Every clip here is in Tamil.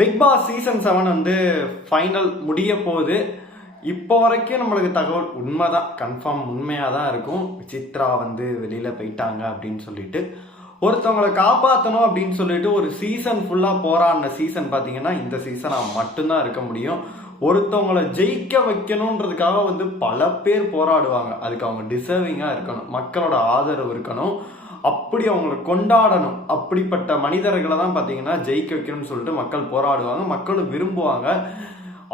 பிக் பாஸ் சீசன் 7 வந்து ஃபைனல் முடிய போகுது. இப்போ வரைக்கும் நம்மளுக்கு தகவல் உண்மைதான், கன்ஃபார்ம் உண்மையாக தான் இருக்கும். விசித்ரா வந்து வெளியில் போயிட்டாங்க அப்படின்னு சொல்லிட்டு ஒருத்தவங்களை காப்பாற்றணும் அப்படின்னு சொல்லிட்டு ஒரு சீசன் ஃபுல்லாக போராடின சீசன் பார்த்தீங்கன்னா இந்த சீசனாக மட்டும்தான் இருக்க முடியும். ஒருத்தவங்களை ஜெயிக்க வைக்கணுன்றதுக்காக வந்து பல பேர் போராடுவாங்க. அதுக்கு அவங்க டிசர்விங்காக இருக்கணும், மக்களோட ஆதரவு இருக்கணும், அப்படி அவங்களை கொண்டாடணும். அப்படிப்பட்ட மனிதர்களை தான் பார்த்தீங்கன்னா ஜெயிக்க வைக்கணும்னு சொல்லிட்டு மக்கள் போராடுவாங்க, மக்களும் விரும்புவாங்க.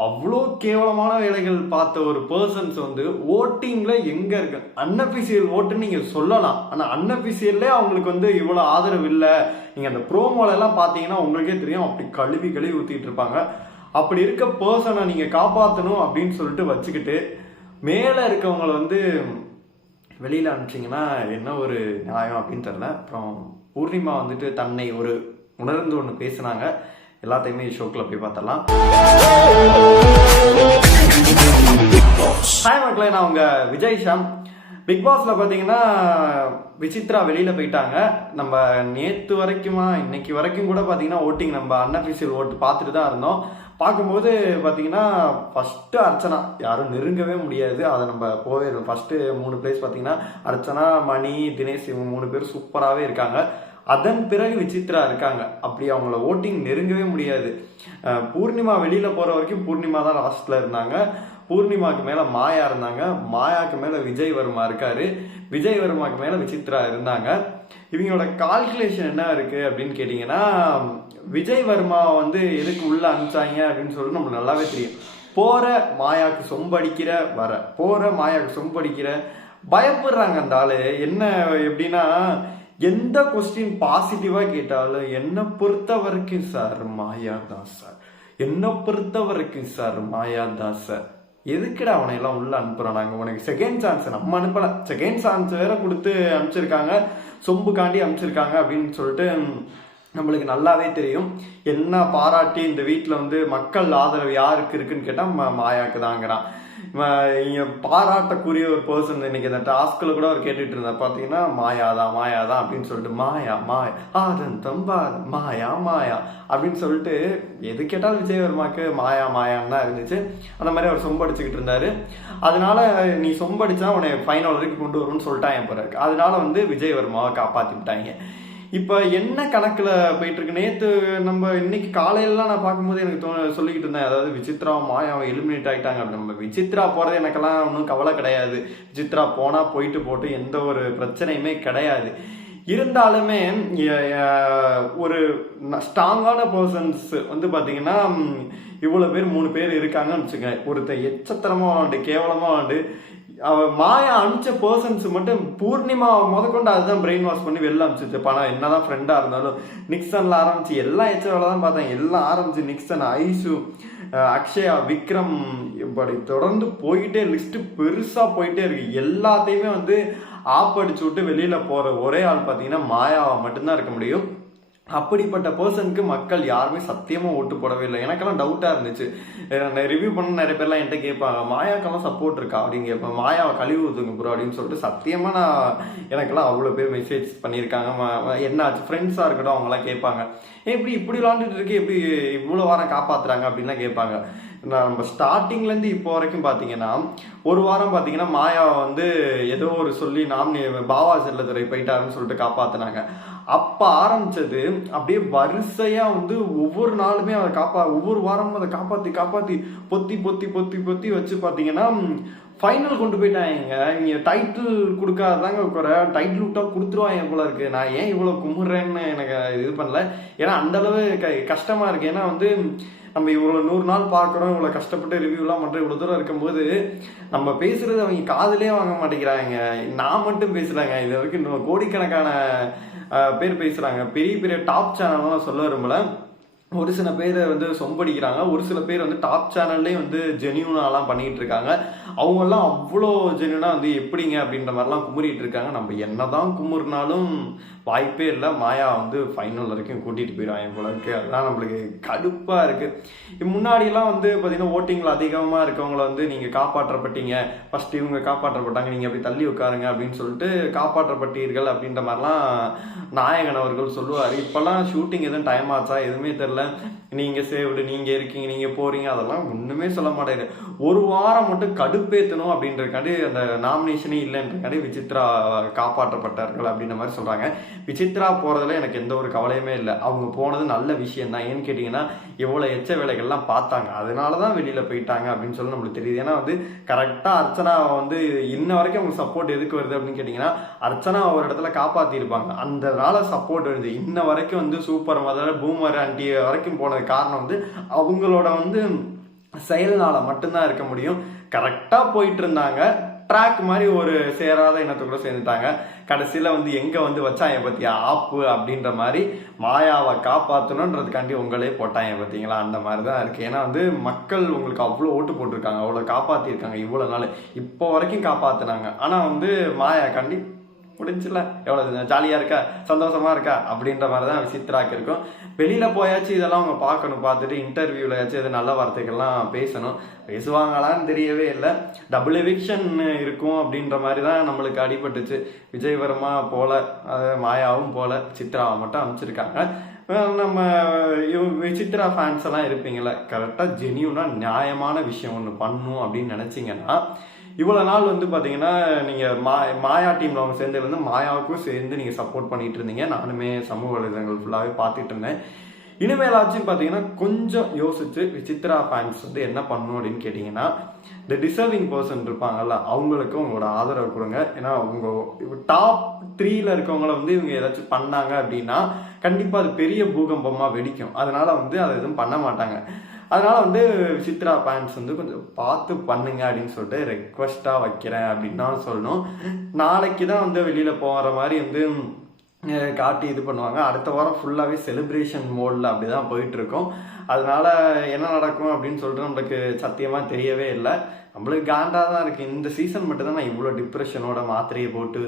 அவ்வளோ கேவலமான வேலைகள் பார்த்த ஒரு பர்சன்ஸ் வந்து ஓட்டிங்ல எங்க இருக்கு, அன்அபிஷியல் ஓட்டுன்னு நீங்க சொல்லலாம், ஆனால் அன்அபிஷியல்லே அவங்களுக்கு வந்து இவ்வளோ ஆதரவு இல்லை. நீங்க அந்த ப்ரோமோல எல்லாம் பார்த்தீங்கன்னா உங்களுக்கே தெரியும், அப்படி கழுவி கழுவி ஊத்திட்டு இருப்பாங்க. அப்படி இருக்க பர்சனை நீங்க காப்பாற்றணும் அப்படின்னு சொல்லிட்டு வச்சுக்கிட்டு மேலே இருக்கவங்களை வந்து வெளியில் அனுப்பிச்சிங்கன்னா என்ன ஒரு நியாயம் அப்படின்னு தெரில. அப்புறம் பூர்ணிமா வந்துட்டு தன்னை ஒரு உணர்ந்து ஒன்று பேசினாங்க. எல்லாத்தையுமே ஷோக்கில் போய் பார்த்தலாம். ஹாய் மக்களே, நான் உங்க விஜய் ஷாம். பிக் பாஸ்ல பார்த்தீங்கன்னா விசித்ரா வெளியில் போயிட்டாங்க. நம்ம நேற்று வரைக்குமா இன்னைக்கு வரைக்கும் கூட பார்த்தீங்கன்னா ஓட்டிங் நம்ம அன்அஃபிஷியல் ஓட்டு பார்த்துட்டு தான் இருந்தோம். பார்க்கும்போது பார்த்தீங்கன்னா ஃபஸ்ட்டு அர்ச்சனா யாரும் நெருங்கவே முடியாது, அதை நம்ம போவே ஃபஸ்ட்டு 3 பிளேஸ் பார்த்தீங்கன்னா அர்ச்சனா, மணி, தினேஷ், இவங்க 3 பேர் சூப்பராகவே இருக்காங்க. அதன் பிறகு விசித்ரா இருக்காங்க. அப்படி அவங்கள ஓட்டிங் நெருங்கவே முடியாது. பூர்ணிமா வெளியில் போகிற வரைக்கும் பூர்ணிமா தான் லாஸ்ட்டில் இருந்தாங்க. பூர்ணிமாவுக்கு மேலே மாயா இருந்தாங்க, மாயாவுக்கு மேலே விஜய் வர்மா இருக்காரு, விஜய் வர்மாவுக்கு மேலே விசித்ரா இருந்தாங்க. இவங்களோட கால்குலேஷன் என்ன இருக்குது அப்படின்னு கேட்டிங்கன்னா, விஜய் வர்மா வந்து எதுக்கு உள்ளே அனுப்பிச்சாங்க அப்படின்னு சொல்லிட்டு நம்மளுக்கு நல்லாவே தெரியும். போகிற மாயாவுக்கு சொம்படிக்கிற, போகிற மாயாவுக்கு சொம்படிக்கிற, பயப்படுறாங்க அந்த ஆள். என்ன எப்படின்னா, எந்த கொஸ்டின் பாசிட்டிவாக கேட்டாலும் என்னை பொறுத்த வரைக்கும் சார் மாயா தான் சார், என்னை பொறுத்த வரைக்கும் சார் மாயா தான் சார். எதுக்குடா அவனை எல்லாம் உள்ள அனுப்புறோம், நாங்கள் உனக்கு செகண்ட் சான்ஸ் நம்ம அனுப்பல, செகண்ட் சான்ஸ் வேற கொடுத்து அனுப்பிச்சிருக்காங்க, சொம்புக்காண்டி அனுப்பிச்சிருக்காங்க அப்படின்னு சொல்லிட்டு நம்மளுக்கு நல்லாவே தெரியும். என்ன பாராட்டி இந்த வீட்டில் வந்து மக்கள் ஆதரவு யாருக்கு இருக்குன்னு கேட்டால் மாயாவுக்கு தாங்கிறான். இங்கே பாராட்டக்கூடிய ஒரு பர்சன் இன்னைக்கு இந்த டாஸ்கில் கூட அவர் கேட்டுட்டு இருந்தார் பார்த்தீங்கன்னா, மாயாதான் மாயாதான் அப்படின்னு சொல்லிட்டு, மாயா மாயா ஆதந்தம் மாயா மாயா அப்படின்னு சொல்லிட்டு எது கேட்டாலும் விஜய் வர்மாக்கு மாயா மாயான்னு தான் இருந்துச்சு. அந்த மாதிரி அவர் சொம்படிச்சுக்கிட்டு இருந்தாரு. அதனால நீ சொம்படிச்சா உன்னை ஃபைனல் வரைக்கும் கொண்டு வரும்னு சொல்லிட்டாங்க போறாரு. அதனால வந்து விஜய் வர்மாவை காப்பாற்றி விட்டாங்க. இப்போ என்ன கணக்கில் போயிட்டு இருக்கு, நேற்று நம்ம இன்னைக்கு காலையிலலாம் நான் பார்க்கும்போது எனக்கு சொல்லிக்கிட்டு இருந்தேன், அதாவது விசித்ரா மாயாவை எலிமினேட் ஆகிட்டாங்க. நம்ம விசித்ரா போகிறது எனக்கெல்லாம் ஒன்றும் கவலை கிடையாது. விசித்ரா போனால் போட்டு எந்த ஒரு பிரச்சனையுமே கிடையாது. இருந்தாலுமே ஒரு ஸ்ட்ராங்கான பர்சன்ஸ் வந்து பார்த்தீங்கன்னா இவ்வளோ பேர் 3 பேர் இருக்காங்கன்னு வச்சுக்கோங்க. ஒருத்தர் எச்சத்தனமாக விளாண்டு கேவலமாக விளாண்டு மாயா அனுப்பிச்ச பர்சன்ஸ் மட்டும் பூர்ணிமா முதற்கொண்டு அதுதான் பிரெயின் வாஷ் பண்ணி வெளில அனுப்பிச்சிச்சு. பணம் என்னதான் ஃப்ரெண்டாக இருந்தாலும் நிக்சன்ல ஆரம்பிச்சு எல்லா வேலை தான் பார்த்தேன், எல்லாம் ஆரம்பிச்சு நிக்சன், ஐசு, அக்ஷயா, விக்ரம், இப்படி தொடர்ந்து போயிட்டே லிஸ்ட்டு பெருசாக போயிட்டே இருக்கு. எல்லாத்தையுமே வந்து ஆப்படிச்சு விட்டு வெளியில் போகிற ஒரே ஆள் பார்த்தீங்கன்னா மாயாவை மட்டும்தான் இருக்க முடியும். அப்படிப்பட்ட பர்சனுக்கு மக்கள் யாருமே சத்தியமாக ஓட்டு போடவே இல்லை. எனக்கெல்லாம் டவுட்டாக இருந்துச்சு. ரிவ்யூ பண்ண நிறைய பேர்லாம் என்கிட்ட கேட்பாங்க, மாயாக்கெல்லாம் சப்போர்ட் இருக்கா அப்படின்னு கேட்பேன். மாயாவை கழிவு ஊற்றுங்க ப்ரோ அப்படின்னு சொல்லிட்டு சத்தியமாக நான் எனக்கெல்லாம் அவ்வளோ பேர் மெசேஜ் பண்ணியிருக்காங்க. என்னாச்சு ஃப்ரெண்ட்ஸாக இருக்கட்டும் அவங்களாம் கேட்பாங்க, எப்படி இப்படி விளாண்டுட்டு இருக்கு, எப்படி இவ்வளோ வாரம் காப்பாற்றுறாங்க அப்படின்லாம் கேட்பாங்க. நம்ம ஸ்டார்டிங்லேருந்து இப்போ வரைக்கும் பார்த்தீங்கன்னா ஒரு வாரம் பார்த்தீங்கன்னா மாயாவை வந்து ஏதோ ஒரு சொல்லி பாவா செல்லத்துறை போயிட்டாருன்னு சொல்லிட்டு காப்பாற்றினாங்க. அப்போ ஆரம்பிச்சது அப்படியே வரிசையாக வந்து ஒவ்வொரு நாளுமே அதை ஒவ்வொரு வாரமும் அதை காப்பாற்றி பொத்தி பொத்தி பொத்தி பொத்தி வச்சு பார்த்தீங்கன்னா ஃபைனல் கொண்டு போயிட்டாங்க. இங்கே டைட்டில் கொடுக்காதாங்க குறை, டைட்டில் விட்டா கொடுத்துருவாங்க போல இருக்கு. நான் ஏன் இவ்வளோ கும்பிட்றேன்னு எனக்கு இது பண்ணல, ஏன்னா அந்தளவு கஷ்டமாக இருக்குது. ஏன்னா வந்து நம்ம இவ்வளோ 100 நாள் பார்க்குறோம், இவ்வளோ கஷ்டப்பட்டு ரிவ்யூலாம் பண்ணுற இவ்வளோ தூரம் இருக்கும்போது நம்ம பேசுகிறது அவங்க காதுலேயே வாங்க மாட்டேங்கிறாங்க. நான் மட்டும் பேசுகிறாங்க, இது வரைக்கும் இன்னும் கோடிக்கணக்கான பேர் பேசுகிறாங்க. பெரிய பெரிய டாப் சேனல்லாம் சொல்ல விரும்பல, ஒரு சில பேர் வந்து சொம்படிக்கிறாங்க, ஒரு சில பேர் வந்து டாப் சேனல்லேயே வந்து ஜென்யூனாலாம் பண்ணிகிட்டு இருக்காங்க. அவங்கெல்லாம் அவ்வளோ ஜென்யூனாக வந்து எப்படிங்க அப்படின்ற மாதிரிலாம் குமுறிட்டு இருக்காங்க. நம்ம என்ன தான் குமுறினாலும் வாய்ப்பே இல்லை, மாயா வந்து ஃபைனல் வரைக்கும் கூட்டிகிட்டு போயிடுவாங்க போல இருக்கு. அதெல்லாம் நம்மளுக்கு கடுப்பாக இருக்குது. முன்னாடிலாம் வந்து பார்த்தீங்கன்னா ஓட்டிங்கில் அதிகமாக இருக்கவங்கள வந்து நீங்கள் காப்பாற்றப்பட்டீங்க, ஃபஸ்ட்டு இவங்க காப்பாற்றப்பட்டாங்க, நீங்கள் அப்படி தள்ளி உட்காருங்க அப்படின்னு சொல்லிட்டு காப்பாற்றப்பட்டீர்கள் அப்படின்ற மாதிரிலாம் நாயகன் அவர்கள் சொல்லுவார். இப்போல்லாம் ஷூட்டிங் எதுவும் டைம் ஆச்சா எதுவுமே தெரில. நீங்க சேவ்டு, நீங்க இருக்கீங்க, நீங்க போறீங்க, அதெல்லாம் ஒண்ணுமே சொல்ல மாட்டேங்குது. ஒரு வாரம் மட்டும் கடுப்பேத்தணும் அப்படின்றக்காண்டி அந்த நாமினேஷனே இல்லைன்றக்காண்டி விசித்ரா காப்பாற்றப்பட்டார்கள் அப்படின்ற மாதிரி சொல்றாங்க. விசித்ரா போறதுல எனக்கு எந்த ஒரு கவலையுமே இல்லை. அவங்க போனது நல்ல விஷயம் தான். ஏன்னு கேட்டீங்கன்னா எவ்வளவு எச்ச வேலைகள்லாம் பார்த்தாங்க, அதனாலதான் வெளியில போயிட்டாங்க அப்படின்னு சொல்லி நம்மளுக்கு தெரியுது. ஏன்னா வந்து கரெக்டா அர்ச்சனா வந்து இன்ன வரைக்கும் அவங்க சப்போர்ட் எதுக்கு வருது அப்படின்னு கேட்டீங்கன்னா, அர்ச்சனா ஒரு இடத்துல காப்பாத்தி இருப்பாங்க, அந்த நாள சப்போர்ட் வருது. இன்ன வரைக்கும் வந்து சூப்பர் மதர், பூமர் ஆண்டி வரைக்கும் போனது காரணம் வந்து அவங்களோட வந்து செயல்னால மட்டும்தான் இருக்க முடியும். கரெக்டா போயிட்டு இருந்தாங்க, ட்ராக் மாதிரி ஒரு சேராத இனத்துக்குள்ள சேர்ந்துட்டாங்க. கடைசியில வந்து எங்க வந்து வச்சாங்க பத்தியா ஆப்பு அப்படின்ற மாதிரி மாயாவை காப்பாற்றணுன்றதுக்காண்டி உங்களே போட்டாங்க பார்த்தீங்களா, அந்த மாதிரி தான் இருக்கு. ஏன்னா வந்து மக்கள் உங்களுக்கு அவ்வளோ ஓட்டு போட்டிருக்காங்க, அவ்வளோ காப்பாத்திருக்காங்க, இவ்வளோ நாள் இப்போ வரைக்கும் காப்பாத்தினாங்க. ஆனா வந்து மாயா கண்டி முடிஞ்சில, எவ்வளோ ஜாலியாக இருக்கா, சந்தோஷமா இருக்கா அப்படின்ற மாதிரி தான் விசித்ராக்கு இருக்கும். வெளியில் போயாச்சு இதெல்லாம் அவங்க பார்க்கணும், பார்த்துட்டு இன்டர்வியூலையாச்சும் எது நல்ல வார்த்தைகள்லாம் பேசணும். பேசுவாங்களான்னு தெரியவே இல்லை. டபுள் எவிக்ஷன் இருக்கும் அப்படின்ற மாதிரி தான் நம்மளுக்கு அடிபட்டுச்சு. விஜய் வர்மா போல, மாயாவும் போல, சித்ராவை மட்டும் அனுப்பிச்சிருக்காங்க. நம்ம விசித்ரா ஃபேன்ஸ் எல்லாம் இருப்பீங்களே, கரெக்டாக ஜெனியூனாக நியாயமான விஷயம் ஒன்று பண்ணும் அப்படின்னு நினச்சிங்கன்னா, இவ்வளோ நாள் வந்து பார்த்தீங்கன்னா நீங்கள் மாயா டீமில் அவங்க சேர்ந்ததுலேருந்து மாயாவுக்கும் சேர்ந்து நீங்கள் சப்போர்ட் பண்ணிட்டு இருந்தீங்க. நானுமே சமூக வலைதளங்கள் ஃபுல்லாகவே பார்த்துட்டு இருந்தேன். இனிமேலாச்சும் பார்த்தீங்கன்னா கொஞ்சம் யோசிச்சு விசித்ரா ஃபேன்ஸ் வந்து என்ன பண்ணணும் அப்படின்னு கேட்டிங்கன்னா, இந்த டிசர்விங் பர்சன் இருப்பாங்கல்ல, அவங்களுக்கு உங்களோட ஆதரவு கொடுங்க. ஏன்னா உங்கள் டாப் 3ல இருக்கவங்கள வந்து இவங்க ஏதாச்சும் பண்ணாங்க அப்படின்னா கண்டிப்பாக அது பெரிய பூகம்பமாக வெடிக்கும். அதனால வந்து அதை எதுவும் பண்ண மாட்டாங்க. அதனால வந்து விசித்ரா ஃபேன்ஸ் வந்து கொஞ்சம் பார்த்து பண்ணுங்க அப்படின்னு சொல்லிட்டு ரெக்வஸ்டாக வைக்கிறேன் அப்படின்னு தான் சொல்லணும். நாளைக்கு தான் வந்து வெளியில் போகிற மாதிரி வந்து காட்டி இது பண்ணுவாங்க. அடுத்த வாரம் ஃபுல்லாகவே செலிப்ரேஷன் மோடில் அப்படி தான் போயிட்டுருக்கோம். அதனால என்ன நடக்கும் அப்படின்னு சொல்லிட்டு நம்மளுக்கு சத்தியமாக தெரியவே இல்லை. நம்மளுக்கு காண்டாக தான் இருக்குது. இந்த சீசன் மட்டும் தான் நான் இவ்வளோ டிப்ரெஷனோட மாத்திரையை போட்டு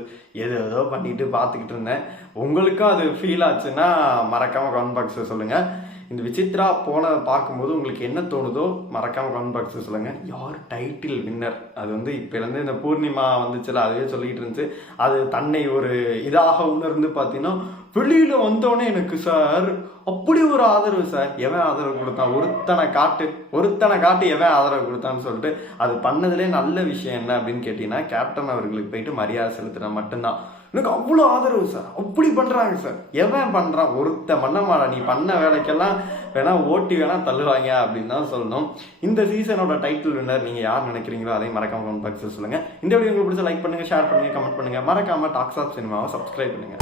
ஏதோ பண்ணிட்டு பார்த்துக்கிட்டு இருந்தேன். உங்களுக்கும் அது ஃபீல் ஆச்சுன்னா மறக்காமல் கமெண்ட் பாக்ஸில் சொல்லுங்கள். இந்த விசித்ரா போனதை பார்க்கும்போது உங்களுக்கு என்ன தோணுதோ மறக்காமல் கமெண்ட் பாக்ஸில் சொல்லுங்கள். யார் டைட்டில் வின்னர், அது வந்து இப்போலேருந்து இந்த பூர்ணிமா வந்துச்சுல, அதுவே சொல்லிக்கிட்டு இருந்துச்சு. அது தன்னை ஒரு இதாக உணர்ந்து பார்த்தீங்கன்னா வெளியில் வந்தோடனே எனக்கு சார் அப்படி ஒரு ஆதரவு சார், எவன் ஆதரவு கொடுத்தான், ஒருத்தனை காட்டு எவன் ஆதரவு கொடுத்தான்னு சொல்லிட்டு அது பண்ணதுலேயே நல்ல விஷயம் என்ன அப்படின்னு கேட்டிங்கன்னா, கேப்டன் அவர்களுக்கு போயிட்டு மரியாதை செலுத்தின மட்டும்தான். எனக்கு அவ்வளோ ஆதரவு சார், அப்படி பண்ணுறாங்க சார், எவன் பண்ணுறான், ஒருத்தன் பண்ண மாட்டா, நீ பண்ண வேலைக்கெல்லாம் வேணா ஓட்டி வேணா தள்ளுவாங்க அப்படின்னு தான் சொல்லணும். இந்த சீசனோட டைட்டில் வின்னர் நீங்கள் யார் நினைக்கிறீங்களோ அதையும் மறக்காம கமெண்ட் பாக்ஸில் சொல்லுங்கள். இந்த வீடியோ உங்களுக்கு பிடிச்ச லைக் பண்ணுங்கள், ஷேர் பண்ணுங்கள், கமெண்ட் பண்ணுங்கள். மறக்காமல் டாக்ஸ் ஆஃப் சினிமாவை சப்ஸ்கிரைப் பண்ணுங்கள்.